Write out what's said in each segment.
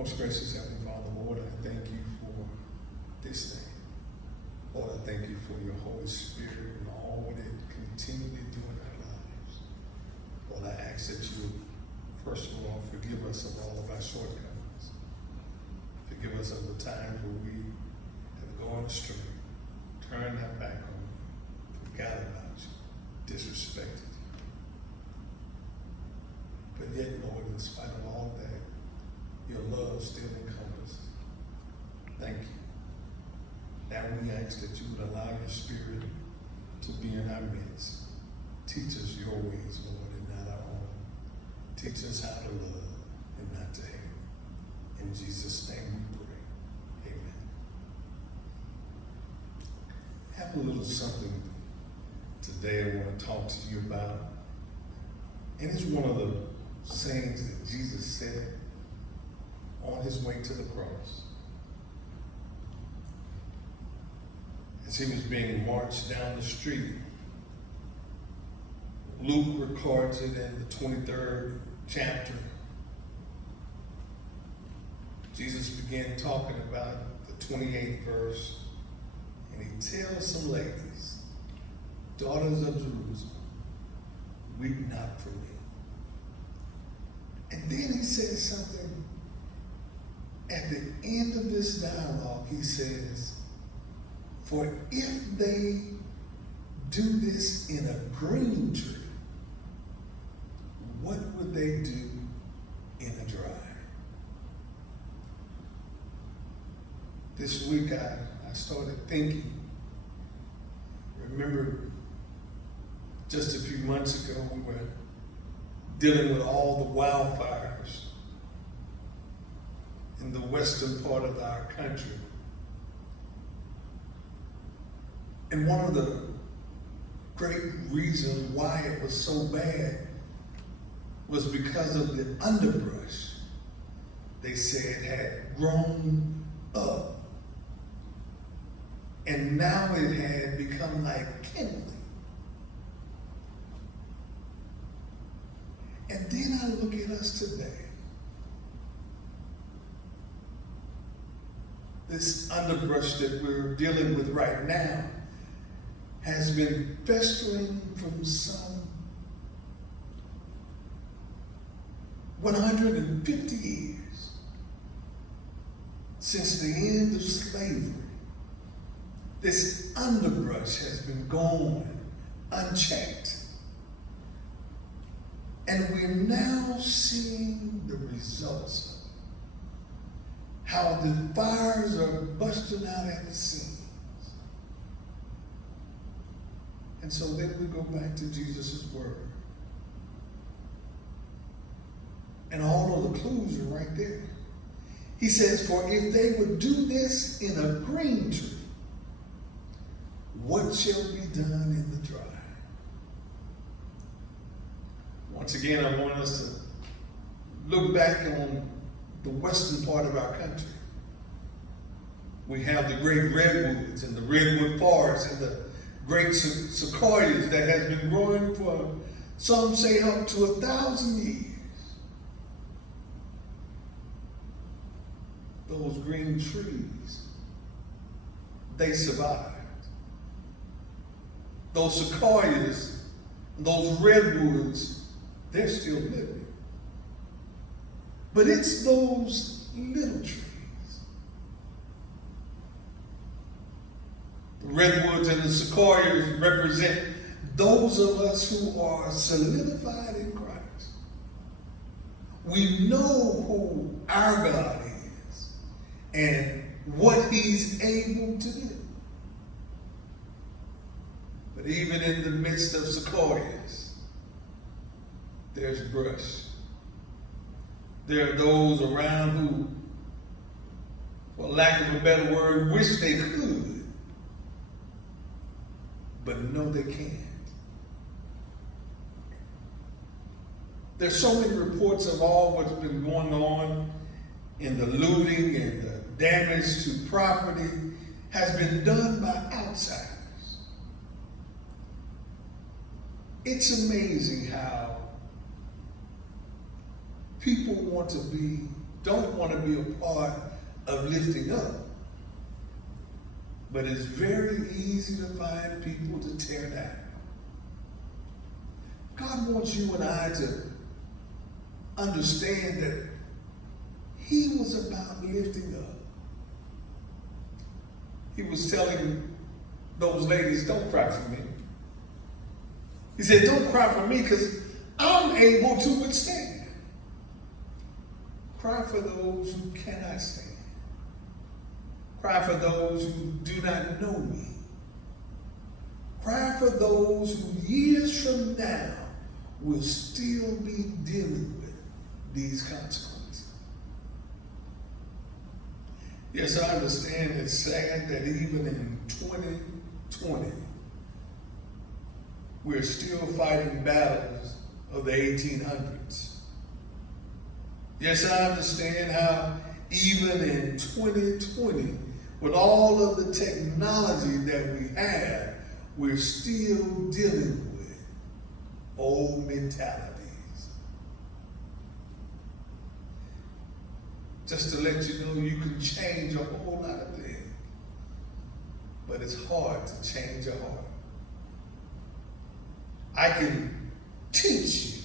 Most gracious Heavenly Father, Lord, I thank you for this day. Lord, I thank you for your Holy Spirit and all that it continually do in our lives. Lord, I ask that you, first of all, forgive us of all of our shortcomings. Forgive us of the times where we have gone astray, turned our back on you, forgot about you, disrespected you. But yet, Lord, in spite of all that, your love still encompasses. Thank you. Now we ask that you would allow your Spirit to be in our midst. Teach us your ways, Lord, and not our own. Teach us how to love and not to hate. In Jesus' name we pray. Amen. I have a little something today I want to talk to you about. And it's one of the sayings that Jesus said on his way to the cross. As he was being marched down the street, Luke records it in the 23rd chapter. Jesus began talking about the 28th verse, and he tells some ladies, daughters of Jerusalem, weep not for me. And then he says something at the end of this dialogue. He says, for if they do this in a green tree, what would they do in a dry? This week I started thinking. Remember, just a few months ago, we were dealing with all the wildfires in the western part of our country. And one of the great reasons why it was so bad was because of the underbrush, they said, had grown up. And now it had become like kindling. And then I look at us today. This underbrush that we're dealing with right now has been festering from some 150 years since the end of slavery. This underbrush has been gone unchecked. And we're now seeing the results of it. How the fires are busting out at the seams. And so then we go back to Jesus' word. And all of the clues are right there. He says, for if they would do this in a green tree, what shall be done in the dry? Once again, I want us to look back on the western part of our country. We have the great redwoods and the redwood forests and the great sequoias that has been growing for, some say, up to 1,000 years. Those green trees, they survived. Those sequoias, those redwoods, they're still living. But it's those little trees. The redwoods and the sequoias represent those of us who are solidified in Christ. We know who our God is and what he's able to do. But even in the midst of sequoias, there's brush. There are those around who, for lack of a better word, wish they could, but no, they can't. There's so many reports of all what's been going on in the looting and the damage to property has been done by outsiders. It's amazing how people want to be don't want to be a part of lifting up. But it's very easy to find people to tear down. God wants you and I to understand that he was about lifting up. He was telling those ladies, don't cry for me. He said, don't cry for me because I'm able to withstand. Cry for those who cannot stand. Cry for those who do not know me. Cry for those who years from now will still be dealing with these consequences. Yes, I understand it's sad that even in 2020, we're still fighting battles of the 1800s. Yes, I understand how even in 2020, with all of the technology that we have, we're still dealing with old mentalities. Just to let you know, you can change a whole lot of things, but it's hard to change a heart. I can teach you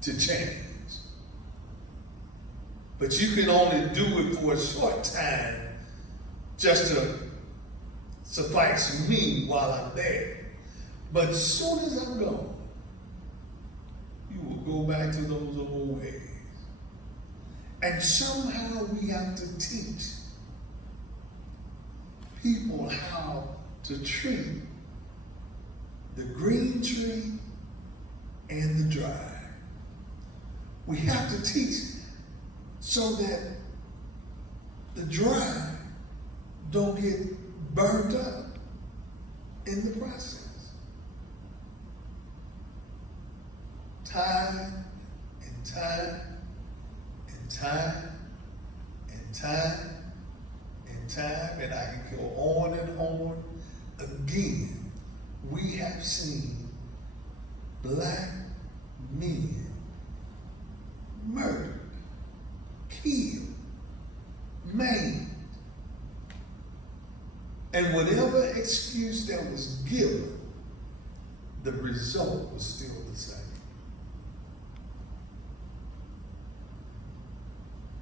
to change, but you can only do it for a short time just to suffice me while I'm there. But as soon as I'm gone, you will go back to those old ways. And somehow we have to teach people how to treat the green tree and the dry. We have to teach so that the dry don't get burnt up in the process. Time and time and time and time and time, and I can go on and on. Again, we have seen black men murdered, killed, maimed. And whatever excuse that was given, the result was still the same.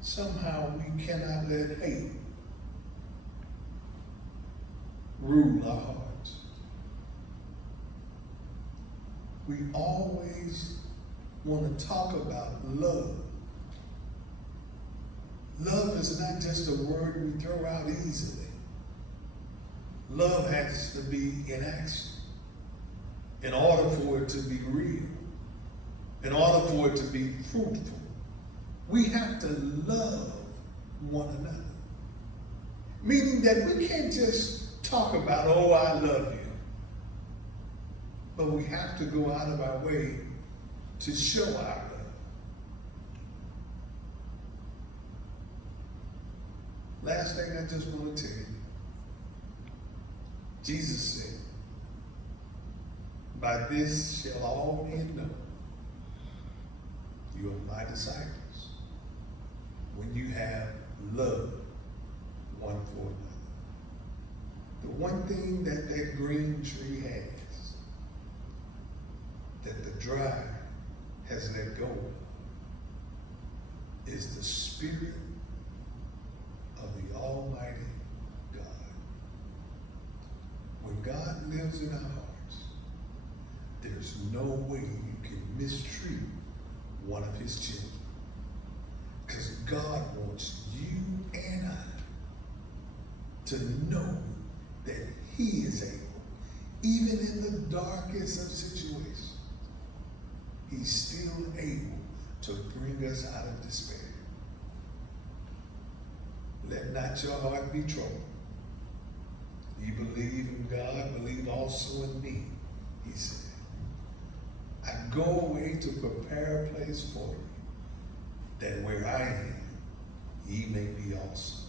Somehow we cannot let hate rule our hearts. We always want to talk about love. Love is not just a word we throw out easily. Love has to be in action in order for it to be real, in order for it to be fruitful. We have to love one another. Meaning that we can't just talk about, oh, I love you. But we have to go out of our way to show our love. Last thing I just want to tell you. Jesus said, by this shall all men know you are my disciples, when you have love one for another. The one thing that that green tree has, that the dry has let go of, is the Spirit of the Almighty God. When God lives in our hearts, there's no way you can mistreat one of his children. Because God wants you and I to know that he is able, even in the darkest of situations, he's still able to bring us out of despair. Let not your heart be troubled. You believe in God, believe also in me, he said. I go away to prepare a place for you, that where I am, ye may be also.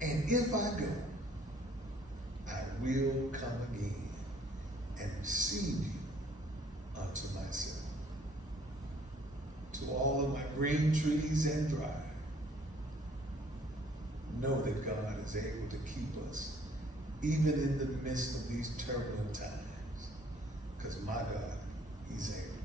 And if I go, I will come again and receive you unto myself. To all of my green trees and dry, know that God is able to keep us even in the midst of these turbulent times. Because my God, He's able.